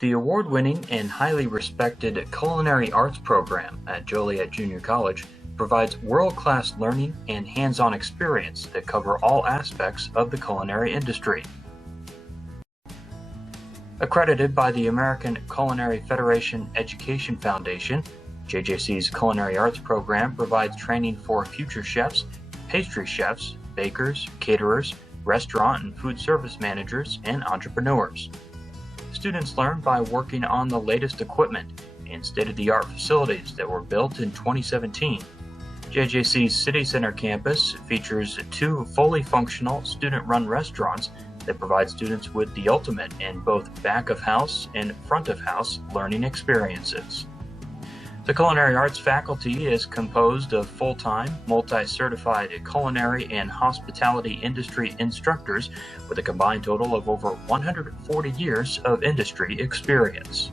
The award-winning and highly respected Culinary Arts program at Joliet Junior College provides world-class learning and hands-on experience that cover all aspects of the culinary industry. Accredited by the American Culinary Federation Education Foundation, JJC's Culinary Arts program provides training for future chefs, pastry chefs, bakers, caterers, restaurant and food service managers, and entrepreneurs. Students learn by working on the latest equipment and state-of-the-art facilities that were built in 2017. JJC's City Center campus features 2 fully functional student-run restaurants that provide students with the ultimate in both back-of-house and front-of-house learning experiences. The Culinary Arts faculty is composed of full-time, multi-certified culinary and hospitality industry instructors with a combined total of over 140 years of industry experience.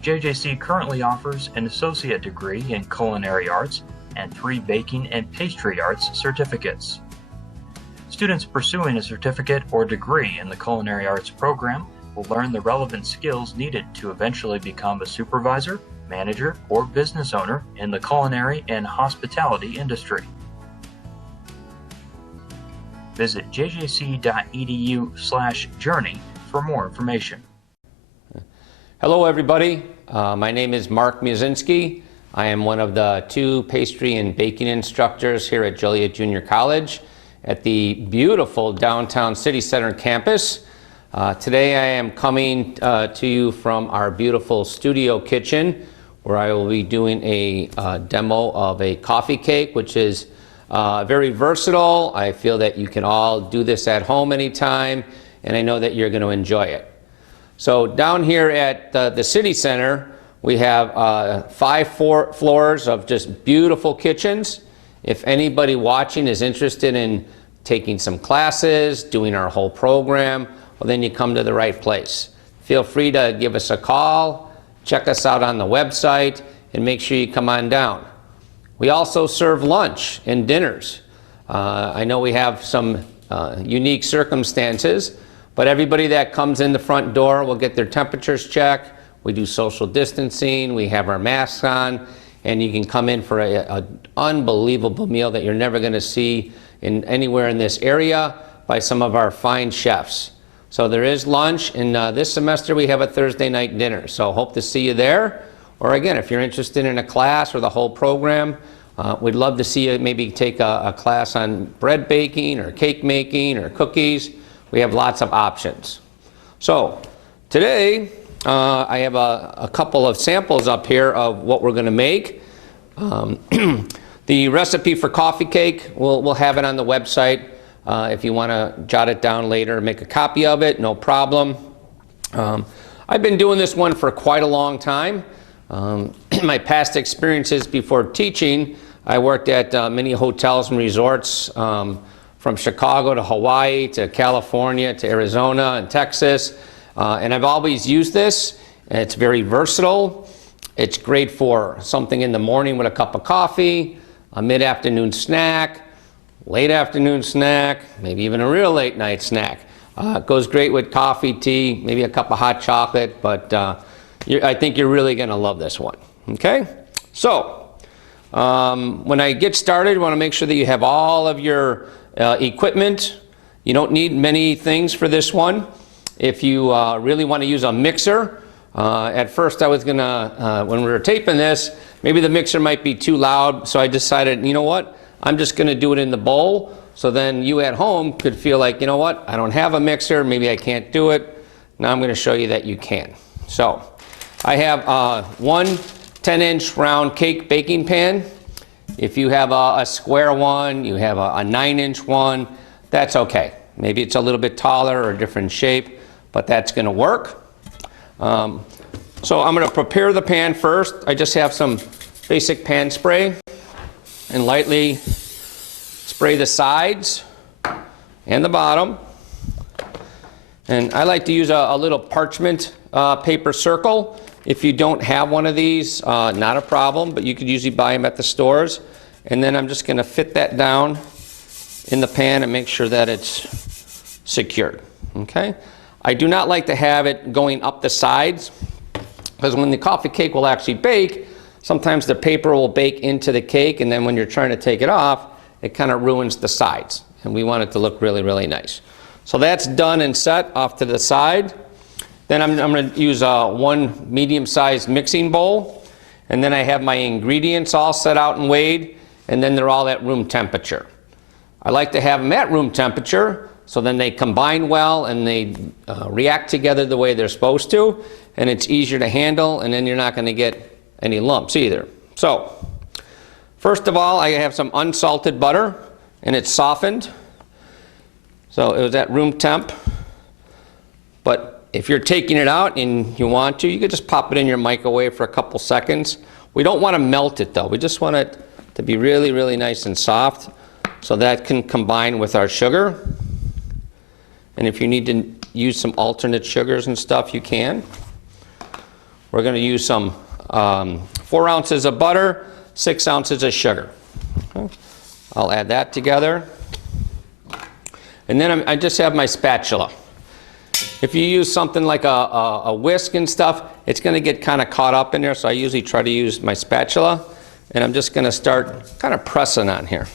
JJC currently offers an associate degree in culinary arts and 3 baking and pastry arts certificates. Students pursuing a certificate or degree in the Culinary Arts program will learn the relevant skills needed to eventually become a supervisor, manager, or business owner in the culinary and hospitality industry. Visit jjc.edu/journey for more information. Hello everybody, my name is Mark Muszynski. I am one of the 2 pastry and baking instructors here at Joliet Junior College at the beautiful downtown City Center campus. Today I am coming to you from our beautiful studio kitchen, where I will be doing a demo of a coffee cake, which is very versatile. I feel that you can all do this at home anytime, and I know that you're going to enjoy it. So down here at the City Center, we have 5 floors of just beautiful kitchens. If anybody watching is interested in taking some classes, doing our whole program, well, then you come to the right place. Feel free to give us a call, check us out on the website, and make sure you come on down. We also serve lunch and dinners. I know we have some unique circumstances, but everybody that comes in the front door will get their temperatures checked. We do social distancing, we have our masks on, and you can come in for an unbelievable meal that you're never going to see anywhere in this area by some of our fine chefs. So there is lunch, and this semester we have a Thursday night dinner. So hope to see you there. Or again, if you're interested in a class or the whole program, we'd love to see you maybe take a class on bread baking or cake making or cookies. We have lots of options. So today I have a couple of samples up here of what we're going to make. The recipe for coffee cake, we'll have it on the website. If you want to jot it down later, make a copy of it, no problem. I've been doing this one for quite a long time. My past experiences before teaching, I worked at many hotels and resorts from Chicago to Hawaii to California to Arizona and Texas. And I've always used this. It's very versatile. It's great for something in the morning with a cup of coffee, a mid-afternoon snack, late afternoon snack, maybe even a real late night snack. It goes great with coffee, tea, maybe a cup of hot chocolate, but I think you're really going to love this one. Okay? So, when I get started, I want to make sure that you have all of your equipment. You don't need many things for this one. If you really want to use a mixer, at first I was going to, when we were taping this, maybe the mixer might be too loud, so I decided, you know what? I'm just going to do it in the bowl, so then you at home could feel like, you know what, I don't have a mixer, maybe I can't do it. Now I'm going to show you that you can. So I have one 10-inch round cake baking pan. If you have a square one, you have a 9-inch one, that's okay. Maybe it's a little bit taller or a different shape, but that's going to work. So I'm going to prepare the pan first. I just have some basic pan spray and lightly spray the sides and the bottom. And I like to use a little parchment paper circle. If you don't have one of these, not a problem, but you could usually buy them at the stores. And then I'm just going to fit that down in the pan and make sure that it's secured. Okay? I do not like to have it going up the sides, because when the coffee cake will actually bake, sometimes the paper will bake into the cake, and then when you're trying to take it off, it kind of ruins the sides. And we want it to look really, really nice. So that's done and set off to the side. Then I'm going to use one medium-sized mixing bowl. And then I have my ingredients all set out and weighed, and then they're all at room temperature. I like to have them at room temperature, so then they combine well and they react together the way they're supposed to, and it's easier to handle, and then you're not going to get any lumps either. So, first of all, I have some unsalted butter, and it's softened. So it was at room temp. But if you're taking it out and you want to, you could just pop it in your microwave for a couple seconds. We don't want to melt it though. We just want it to be really, really nice and soft, so that can combine with our sugar. And if you need to use some alternate sugars and stuff, you can. We're going to use some 4 ounces of butter, 6 ounces of sugar. Okay. I'll add that together. And then I just have my spatula. If you use something like a whisk and stuff, it's going to get kind of caught up in there, so I usually try to use my spatula. And I'm just going to start kind of pressing on here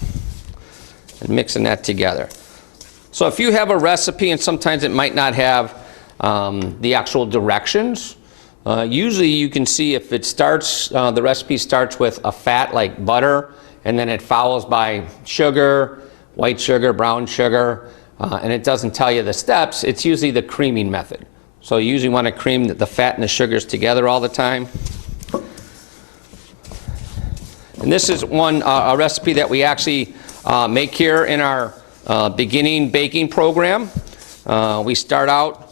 and mixing that together. So if you have a recipe, and sometimes it might not have the actual directions, usually you can see if it starts, the recipe starts with a fat like butter, and then it follows by sugar, white sugar, brown sugar, and it doesn't tell you the steps. It's usually the creaming method. So you usually want to cream the fat and the sugars together all the time. And this is a recipe that we actually make here in our beginning baking program. We start out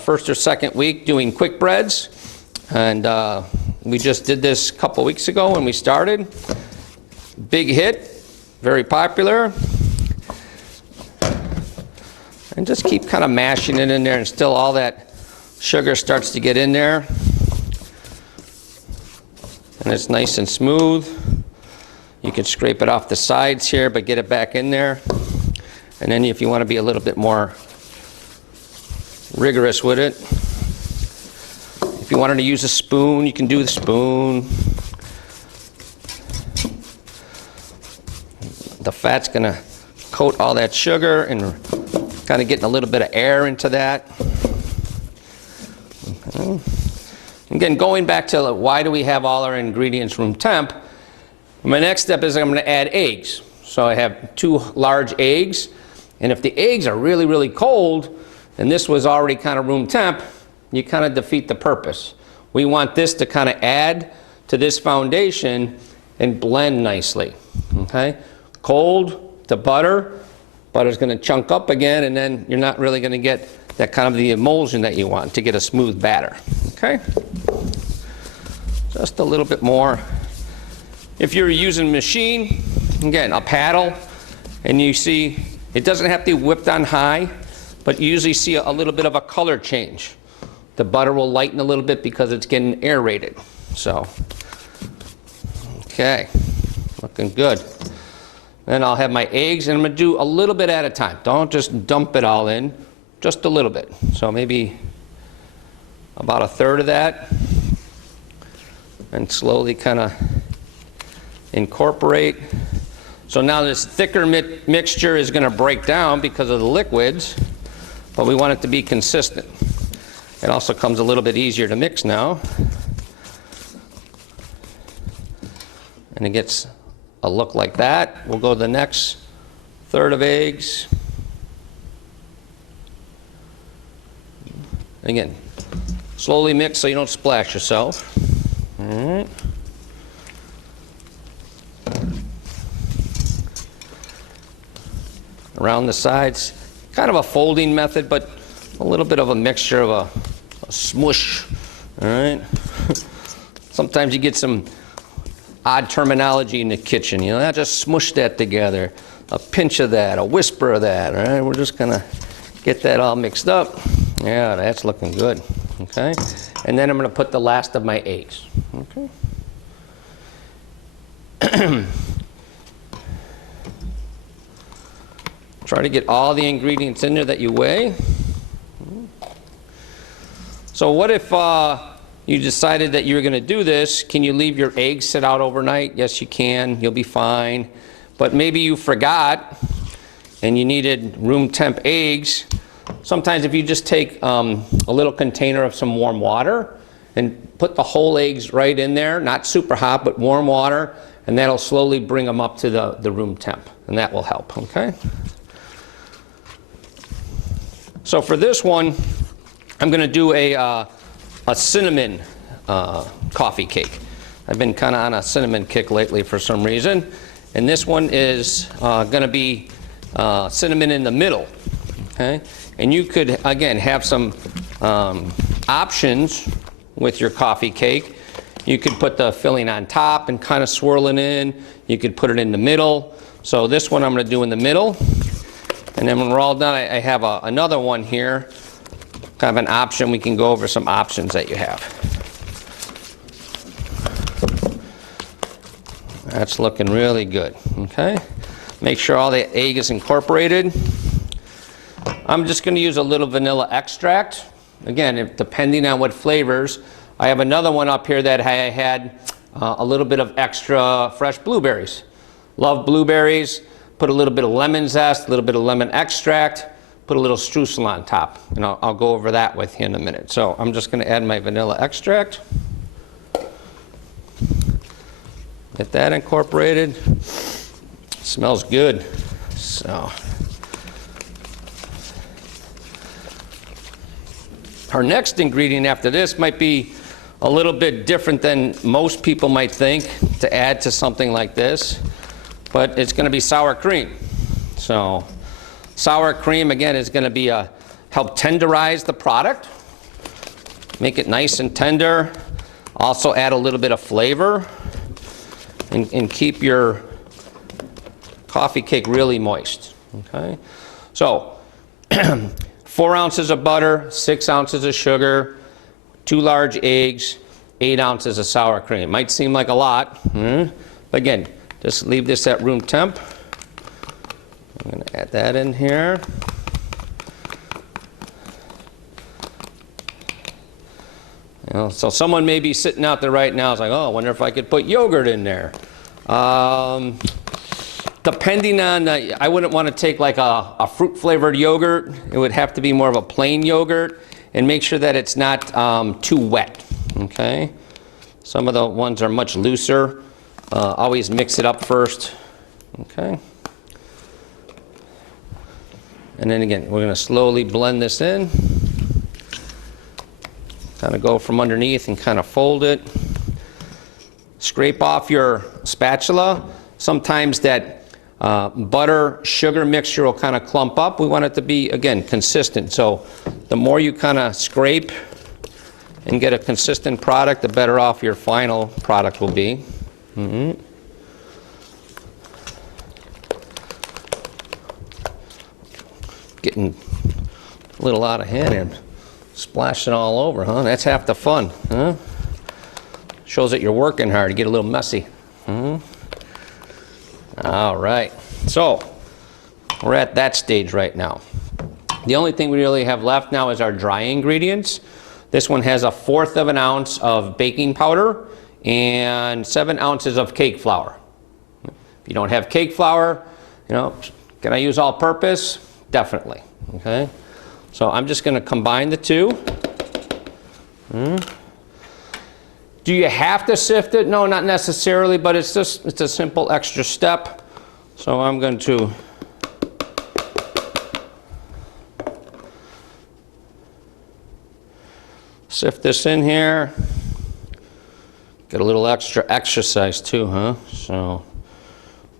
first or second week doing quick breads, and we just did this a couple weeks ago when we started. Big hit, very popular. And just keep kind of mashing it in there until all that sugar starts to get in there. And it's nice and smooth. You can scrape it off the sides here, but get it back in there. And then if you want to be a little bit more rigorous with it, if you wanted to use a spoon, you can do the spoon. The fat's going to coat all that sugar and kind of getting a little bit of air into that. Okay. Again, going back to why do we have all our ingredients room temp, my next step is I'm going to add eggs. So I have 2 large eggs, and if the eggs are really, really cold, and this was already kind of room temp, you kind of defeat the purpose. We want this to kind of add to this foundation and blend nicely. Okay? Cold to butter. Butter's going to chunk up again, and then you're not really going to get that kind of the emulsion that you want to get a smooth batter. Okay? Just a little bit more. If you're using a machine, again, a paddle, and you see it doesn't have to be whipped on high, but you usually see a little bit of a color change. The butter will lighten a little bit because it's getting aerated. So, okay, looking good. Then I'll have my eggs, and I'm going to do a little bit at a time. Don't just dump it all in, just a little bit. So maybe about 1/3 of that, and slowly kind of incorporate. So now this thicker mixture is going to break down because of the liquids, but we want it to be consistent. It also comes a little bit easier to mix now. And it gets a look like that. We'll go to the next 1/3 of eggs. Again, slowly mix so you don't splash yourself. All right. Around the sides, kind of a folding method, but a little bit of a mixture of a smush. All right. Sometimes you get some odd terminology in the kitchen, you know, just smush that together, a pinch of that, a whisper of that. All right, we're just gonna get that all mixed up. Yeah, that's looking good. Okay, and then I'm gonna put the last of my eggs. Okay. Try to get all the ingredients in there that you weigh. So what if you decided that you were going to do this? Can you leave your eggs sit out overnight? Yes, you can. You'll be fine. But maybe you forgot and you needed room temp eggs. Sometimes if you just take a little container of some warm water and put the whole eggs right in there, not super hot, but warm water, and that'll slowly bring them up to the room temp, and that will help, okay? So for this one, I'm going to do a cinnamon coffee cake. I've been kind of on a cinnamon kick lately for some reason, and this one is going to be cinnamon in the middle, okay? And you could, again, have some options with your coffee cake. You could put the filling on top and kind of swirl it in. You could put it in the middle. So this one I'm going to do in the middle. And then when we're all done, I have another one here, kind of an option. We can go over some options that you have. That's looking really good, okay? Make sure all the egg is incorporated. I'm just going to use a little vanilla extract. Again, depending on what flavors. I have another one up here that I had a little bit of extra fresh blueberries. Love blueberries. Put a little bit of lemon zest, a little bit of lemon extract, put a little streusel on top. And I'll go over that with you in a minute. So I'm just going to add my vanilla extract. Get that incorporated. Smells good. So our next ingredient after this might be a little bit different than most people might think to add to something like this, but it's going to be sour cream. So sour cream, again, is going to be help tenderize the product, make it nice and tender, also add a little bit of flavor, and keep your coffee cake really moist, okay? So 4 ounces of butter, 6 ounces of sugar, 2 large eggs, 8 ounces of sour cream. Might seem like a lot, but again, just leave this at room temp. I'm going to add that in here. You know, so someone may be sitting out there right now is like, oh, I wonder if I could put yogurt in there. Depending on, I wouldn't want to take like a fruit flavored yogurt. It would have to be more of a plain yogurt, and make sure that it's not too wet, okay? Some of the ones are much looser. Always mix it up first, okay? And then again, we're going to slowly blend this in. Kind of go from underneath and kind of fold it. Scrape off your spatula. Sometimes that butter sugar mixture will kind of clump up. We want it to be, again, consistent. So the more you kind of scrape and get a consistent product, the better off your final product will be. Getting a little out of hand and splashing all over, huh? That's half the fun, huh? Shows that you're working hard to get a little messy. All right, so we're at that stage right now. The only thing we really have left now is our dry ingredients. This one has 1/4 of an ounce of baking powder and 7 ounces of cake flour. If you don't have cake flour, you know, can I use all purpose? Definitely, okay? So I'm just going to combine the two. Do you have to sift it? No, not necessarily, but it's a simple extra step. So I'm going to sift this in here. Get a little extra exercise too, huh? So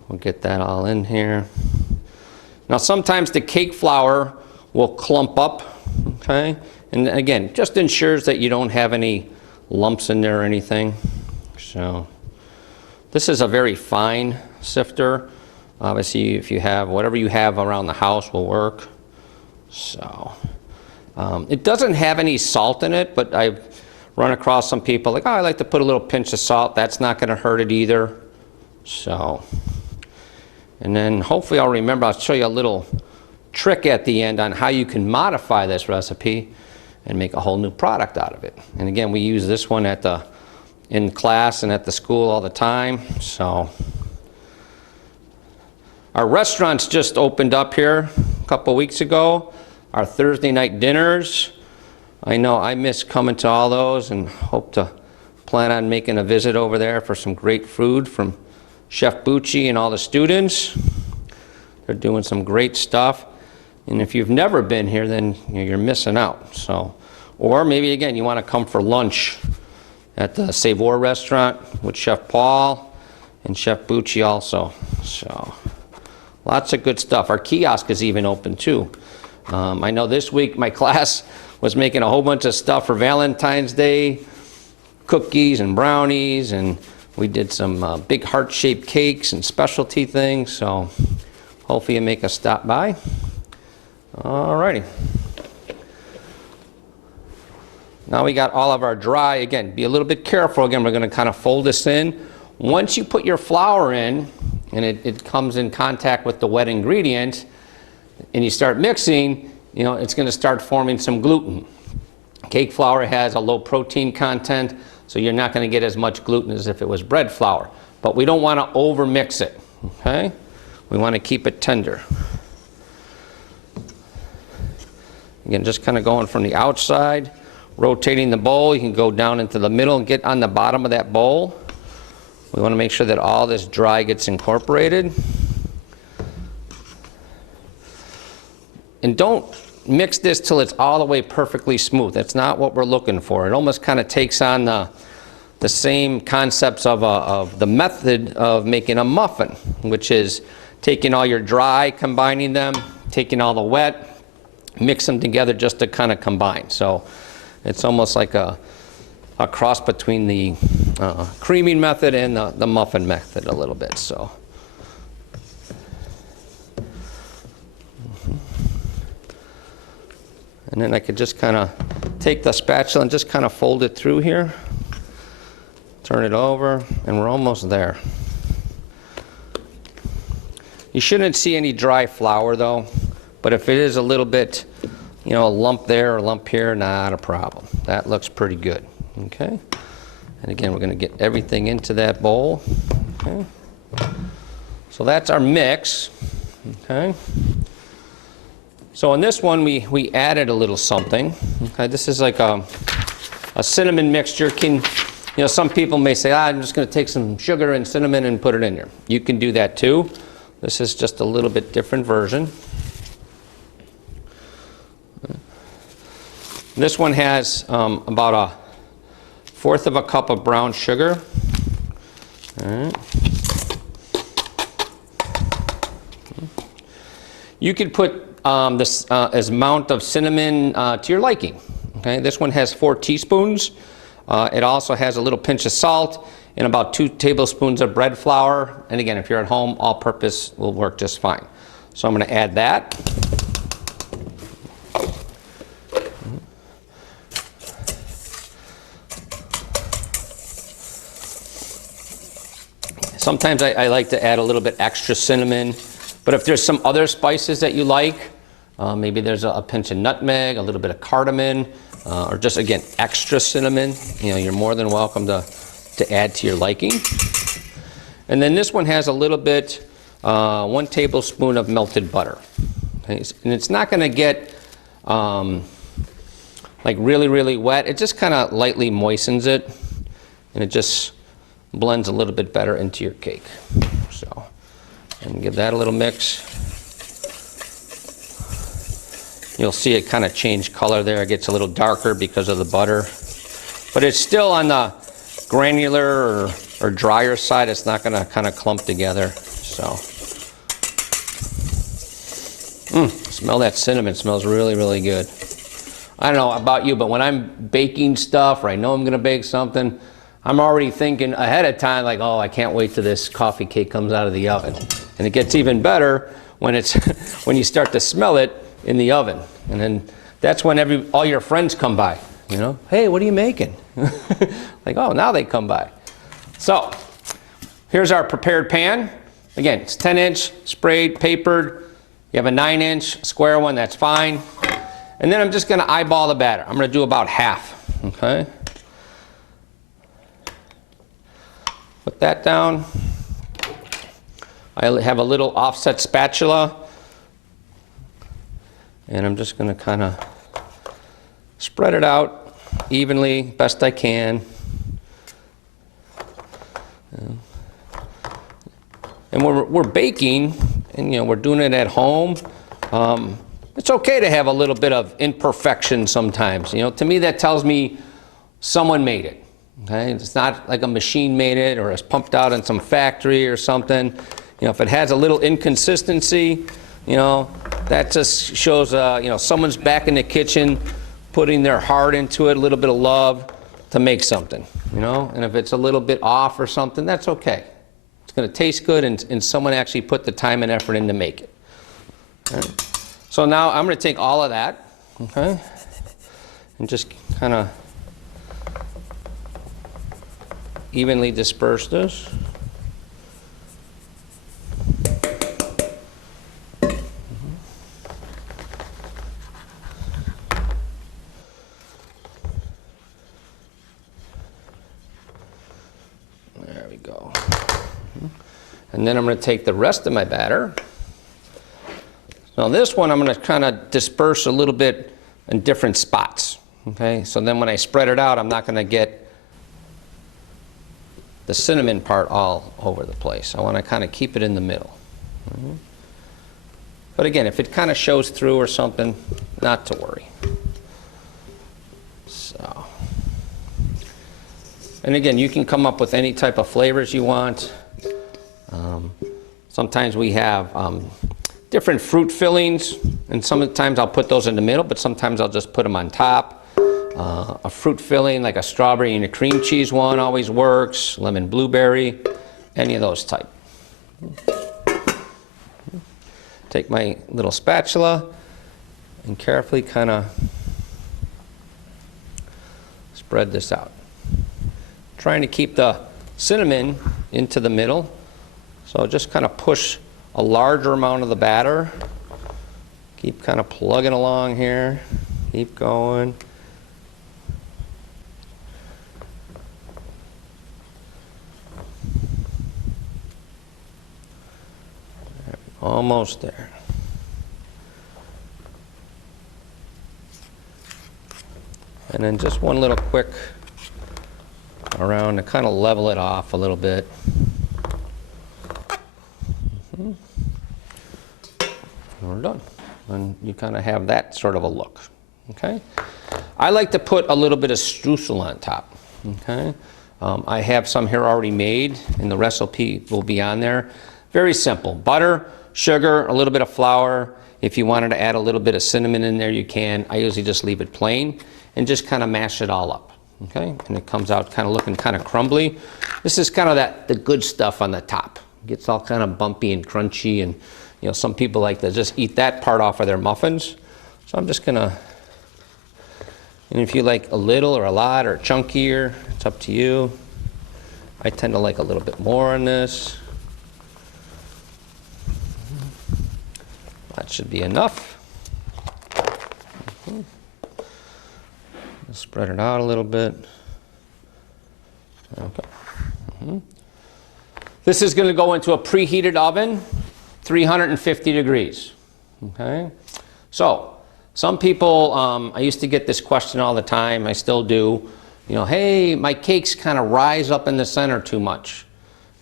we'll get that all in here. Now sometimes the cake flour will clump up, okay? And again, just ensures that you don't have any lumps in there or anything. So this is a very fine sifter. Obviously, if you have whatever you have around the house will work. So it doesn't have any salt in it, but I've run across some people like, oh, I like to put a little pinch of salt. That's not going to hurt it either. So, and then hopefully I'll remember, I'll show you a little trick at the end on how you can modify this recipe. and make a whole new product out of it. And again, we use this one in class and at the school all the time. So our restaurants just opened up here a couple weeks ago. Our Thursday night dinners. I know I miss coming to all those and hope to plan on making a visit over there for some great food from Chef Bucci and all the students. They're doing some great stuff. And if you've never been here, then you're missing out. So, or maybe again, you want to come for lunch at the Savour restaurant with Chef Paul and Chef Bucci also. So, lots of good stuff. Our kiosk is even open too. I know this week my class was making a whole bunch of stuff for Valentine's Day, cookies and brownies, and we did some big heart-shaped cakes and specialty things. So, hopefully you make a stop by. Alrighty. Now we got all of our dry. Again, be a little bit careful. Again, we're going to kind of fold this in. Once you put your flour in and it comes in contact with the wet ingredients and you start mixing, you know, it's going to start forming some gluten. Cake flour has a low protein content, so you're not going to get as much gluten as if it was bread flour. But we don't want to over mix it, okay? We want to keep it tender. Again, just kind of going from the outside, rotating the bowl. You can go down into the middle and get on the bottom of that bowl. We want to make sure that all this dry gets incorporated. And don't mix this till it's all the way perfectly smooth. That's not what we're looking for. It almost kind of takes on the same concepts of the method of making a muffin, which is taking all your dry, combining them, taking all the wet, mix them together just to kind of combine. So it's almost like a cross between the creaming method and the muffin method a little bit. So. And then I could just kind of take the spatula and just kind of fold it through here. Turn it over, and we're almost there. You shouldn't see any dry flour though, but if it is a little bit, you know, a lump there or a lump here, not a problem. That looks pretty good, okay? And again, we're going to get everything into that bowl, okay? So that's our mix, okay? So in this one, we added a little something, okay? This is like a cinnamon mixture. You know, some people may say, I'm just going to take some sugar and cinnamon and put it in there. You can do that too. This is just a little bit different version. This one has about 1/4 of a cup of brown sugar. All right. You could put this as amount of cinnamon to your liking. Okay, this one has 4 teaspoons. It also has a little pinch of salt and about 2 tablespoons of bread flour. And again, if you're at home, all-purpose will work just fine. So I'm going to add that. Sometimes I like to add a little bit extra cinnamon, but if there's some other spices that you like, maybe there's a pinch of nutmeg, a little bit of cardamom, or just again extra cinnamon, you know, you're more than welcome to add to your liking. And then this one has a little bit, 1 tablespoon of melted butter. Okay? And it's not going to get like really wet. It just kind of lightly moistens it, and it just blends a little bit better into your cake. So, and give that a little mix. You'll see it kind of change color there. It gets a little darker because of the butter. But it's still on the granular or drier side. It's not going to kind of clump together. So, smell that cinnamon. It smells really good. I don't know about you, but when I'm baking stuff or I know I'm going to bake something, I'm already thinking ahead of time, like, oh, I can't wait till this coffee cake comes out of the oven. And it gets even better when it's when you start to smell it in the oven. And then that's when all your friends come by, you know, hey, what are you making? Like, oh, now they come by. So here's our prepared pan. Again, it's 10-inch, sprayed, papered. You have a 9-inch square one, that's fine. And then I'm just going to eyeball the batter. I'm going to do about half, okay? Put that down. I have a little offset spatula, and I'm just going to kind of spread it out evenly, best I can. And we're baking, and you know, we're doing it at home. It's okay to have a little bit of imperfection sometimes. You know, to me that tells me someone made it. Okay, it's not like a machine made it or it's pumped out in some factory or something. You know, if it has a little inconsistency, you know, that just shows you know, someone's back in the kitchen putting their heart into it, a little bit of love to make something. You know, and if it's a little bit off or something, that's okay. It's going to taste good, and someone actually put the time and effort in to make it. Right. So now I'm going to take all of that, okay, and just kind of evenly disperse this. There we go. And then I'm going to take the rest of my batter. Now this one I'm going to kind of disperse a little bit in different spots. Okay, so then when I spread it out, I'm not going to get the cinnamon part all over the place. I want to kind of keep it in the middle. But again, if it kind of shows through or something, not to worry. So, and again, you can come up with any type of flavors you want. Sometimes we have different fruit fillings, and sometimes I'll put those in the middle, but sometimes I'll just put them on top. A fruit filling like a strawberry and a cream cheese one always works, lemon blueberry, any of those type. Take my little spatula and carefully kind of spread this out. Trying to keep the cinnamon into the middle, so just kind of push a larger amount of the batter. Keep kind of plugging along here. Keep going. Almost there. And then just one little quick around to kind of level it off a little bit. And we're done. And you kind of have that sort of a look. Okay? I like to put a little bit of streusel on top. Okay? I have some here already made, and the recipe will be on there. Very simple. Butter, sugar, a little bit of flour. If you wanted to add a little bit of cinnamon in there, you can. I usually just leave it plain and just kind of mash it all up. Okay? And it comes out kind of looking kind of crumbly. This is kind of the good stuff on the top. It gets all kind of bumpy and crunchy, and you know, some people like to just eat that part off of their muffins. So I'm just gonna, and if you like a little or a lot or chunkier, it's up to you. I tend to like a little bit more on this. That should be enough. Spread it out a little bit. Okay. This is going to go into a preheated oven, 350 degrees. Okay. So, some people, I used to get this question all the time, I still do, you know, hey, my cakes kind of rise up in the center too much.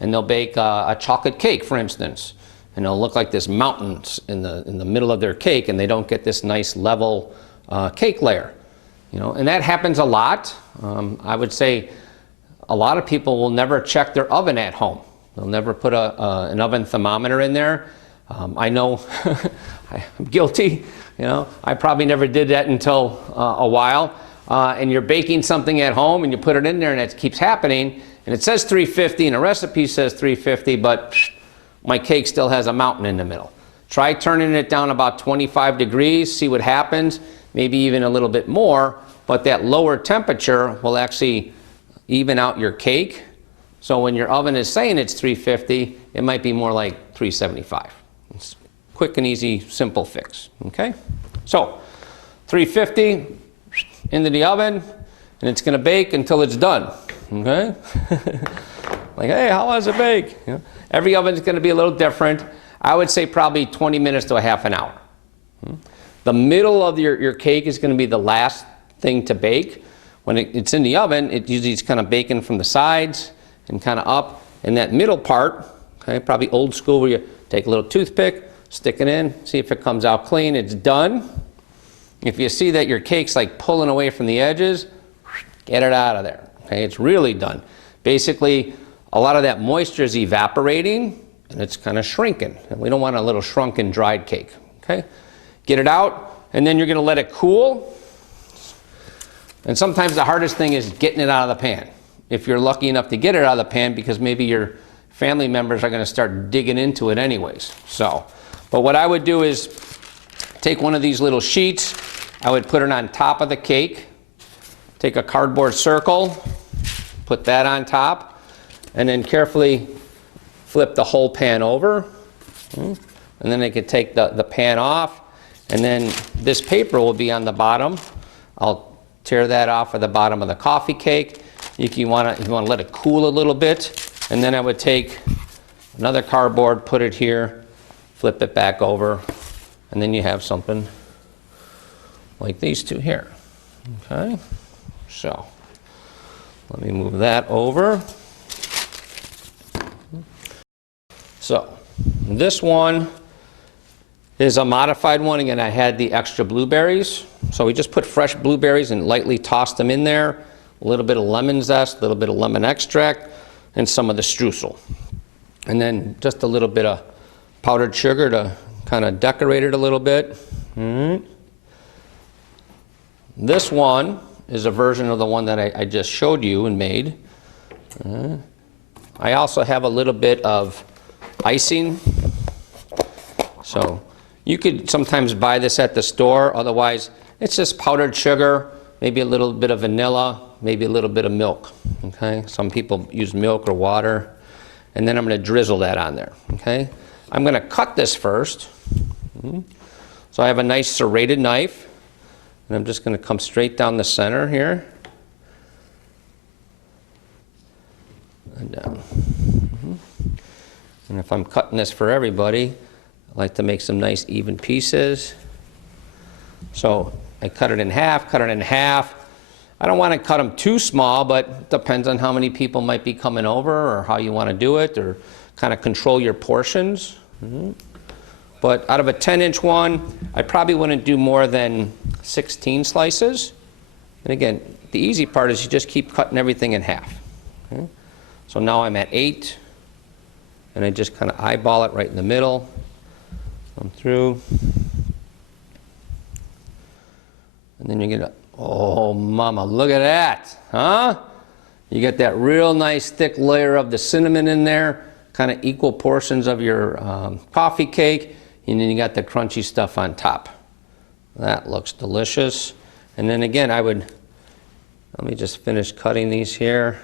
And they'll bake a chocolate cake, for instance, and it'll look like this mountains in the middle of their cake, and they don't get this nice level cake layer. You know, and that happens a lot. I would say a lot of people will never check their oven at home. They'll never put an oven thermometer in there. I know I'm guilty. You know, I probably never did that until a while. And you're baking something at home and you put it in there and it keeps happening. And it says 350 and the recipe says 350, but my cake still has a mountain in the middle. Try turning it down about 25 degrees, see what happens. Maybe even a little bit more, but that lower temperature will actually even out your cake. So when your oven is saying it's 350, it might be more like 375. It's quick and easy, simple fix, okay? So 350 into the oven, and it's going to bake until it's done. Okay? Like, hey, how was it bake? You know, every oven is going to be a little different. I would say probably 20 minutes to a half an hour. The middle of your cake is going to be the last thing to bake. When it's in the oven, it usually is kind of baking from the sides and kind of up. And that middle part, okay, probably old school, where you take a little toothpick, stick it in, see if it comes out clean. It's done. If you see that your cake's like pulling away from the edges, get it out of there. Okay, it's really done. Basically, a lot of that moisture is evaporating and it's kind of shrinking. And we don't want a little shrunken dried cake. Okay, get it out, and then you're going to let it cool. And sometimes the hardest thing is getting it out of the pan. If you're lucky enough to get it out of the pan, because maybe your family members are going to start digging into it anyways. So, but what I would do is take one of these little sheets. I would put it on top of the cake. Take a cardboard circle, put that on top, and then carefully flip the whole pan over. And then I could take the pan off, and then this paper will be on the bottom. I'll tear that off of the bottom of the coffee cake. If you want to let it cool a little bit, and then I would take another cardboard, put it here, flip it back over, and then you have something like these two here. Okay, so let me move that over. So this one is a modified one. Again, I had the extra blueberries. So we just put fresh blueberries and lightly tossed them in there. A little bit of lemon zest, a little bit of lemon extract, and some of the streusel. And then just a little bit of powdered sugar to kind of decorate it a little bit. This one is a version of the one that I just showed you and made. I also have a little bit of icing. So you could sometimes buy this at the store. Otherwise, it's just powdered sugar, maybe a little bit of vanilla, maybe a little bit of milk. Okay, some people use milk or water. And then I'm going to drizzle that on there. Okay, I'm going to cut this first. So I have a nice serrated knife, and I'm just going to come straight down the center here and down. And if I'm cutting this for everybody, I like to make some nice even pieces. So I cut it in half, cut it in half. I don't want to cut them too small, but it depends on how many people might be coming over or how you want to do it, or kind of control your portions. But out of a 10-inch one, I probably wouldn't do more than 16 slices. And again, the easy part is you just keep cutting everything in half. Okay? So now I'm at 8, and I just kind of eyeball it right in the middle. Come through. And then you get oh mama, look at that, huh? You get that real nice thick layer of the cinnamon in there, kind of equal portions of your coffee cake, and then you got the crunchy stuff on top. That looks delicious. And then again, let me just finish cutting these here.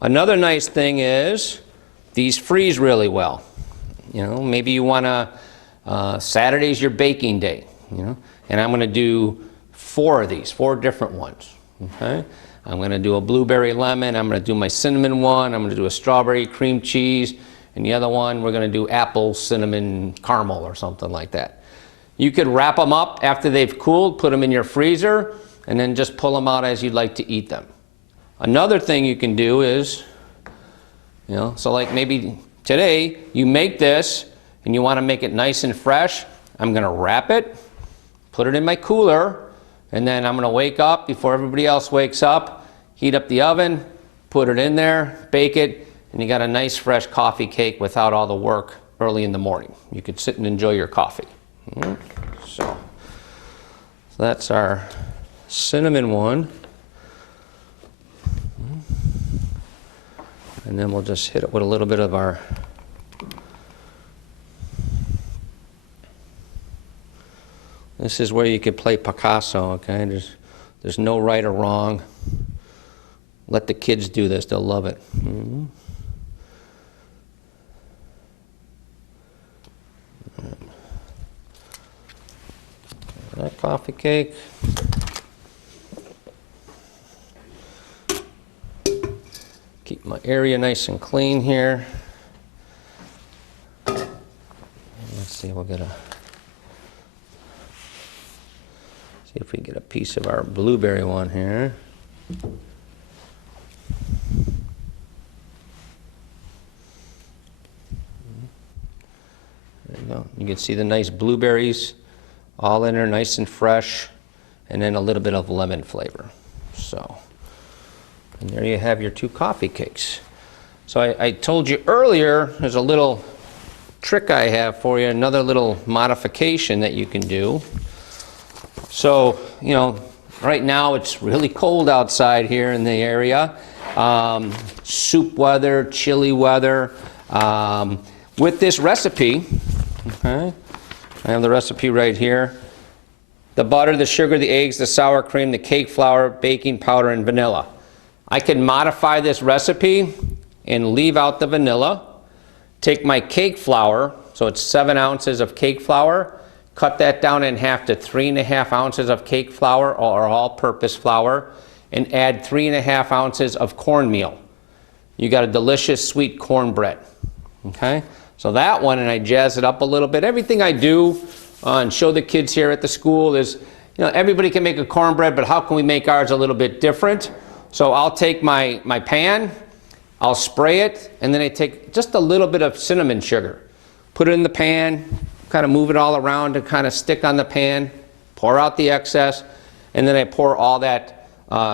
Another nice thing is these freeze really well. You know, maybe you want to Saturday's your baking day, you know, and I'm going to do 4 of these, 4 different ones. Okay, I'm going to do a blueberry lemon. I'm going to do my cinnamon one. I'm going to do a strawberry cream cheese, and the other one we're going to do apple cinnamon caramel or something like that. You could wrap them up after they've cooled, put them in your freezer, and then just pull them out as you'd like to eat them. Another thing you can do is, you know, so like maybe today you make this and you want to make it nice and fresh. I'm going to wrap it, put it in my cooler, and then I'm going to wake up before everybody else wakes up, heat up the oven, put it in there, bake it, and you got a nice fresh coffee cake without all the work early in the morning. You could sit and enjoy your coffee. So that's our cinnamon one. And then we'll just hit it with a little bit of our this is where you could play Picasso, okay? There's no right or wrong. Let the kids do this, they'll love it. coffee cake. Keep my area nice and clean here. Let's see, we'll get a, see if we get a piece of our blueberry one here. There you go. You can see the nice blueberries all in there, nice and fresh, and then a little bit of lemon flavor. So, and there you have your 2 coffee cakes. So I told you earlier, there's a little trick I have for you, another little modification that you can do. So, you know, right now it's really cold outside here in the area. Soup weather, chilly weather. With this recipe, okay, I have the recipe right here. The butter, the sugar, the eggs, the sour cream, the cake flour, baking powder, and vanilla. I can modify this recipe and leave out the vanilla. Take my cake flour, so it's 7 ounces of cake flour, cut that down in half to 3.5 ounces of cake flour or all-purpose flour, and add 3.5 ounces of cornmeal. You got a delicious sweet cornbread. Okay, so that one, and I jazz it up a little bit. Everything I do and show the kids here at the school is, you know, everybody can make a cornbread, but how can we make ours a little bit different? So I'll take my pan, I'll spray it, and then I take just a little bit of cinnamon sugar. Put it in the pan, kind of move it all around to kind of stick on the pan, pour out the excess, and then I pour all that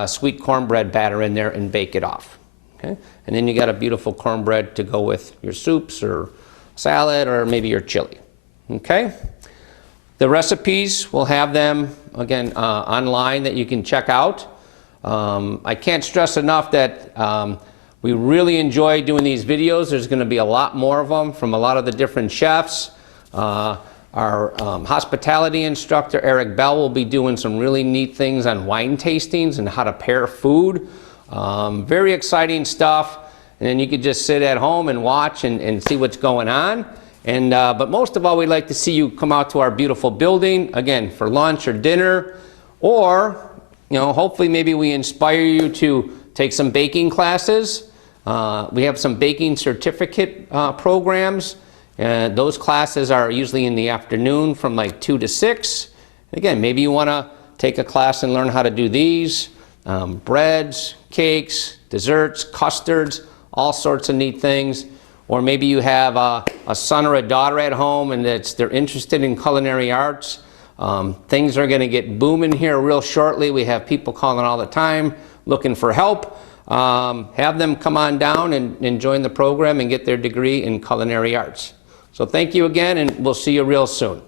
sweet cornbread batter in there and bake it off. Okay? And then you got a beautiful cornbread to go with your soups or salad or maybe your chili. Okay? The recipes, we'll have them, again, online that you can check out. I can't stress enough that we really enjoy doing these videos. There's going to be a lot more of them from a lot of the different chefs. Our hospitality instructor, Eric Bell, will be doing some really neat things on wine tastings and how to pair food. Very exciting stuff. And then you could just sit at home and watch and see what's going on. And, but most of all, we'd like to see you come out to our beautiful building, again, for lunch or dinner, or, you know, hopefully maybe we inspire you to take some baking classes. We have some baking certificate programs. Those classes are usually in the afternoon from like 2 to 6. Again, maybe you want to take a class and learn how to do these. Breads, cakes, desserts, custards, all sorts of neat things. Or maybe you have a son or a daughter at home and they're interested in culinary arts. Things are going to get booming here real shortly. We have people calling all the time looking for help. Have them come on down and join the program and get their degree in culinary arts. So thank you again, and we'll see you real soon.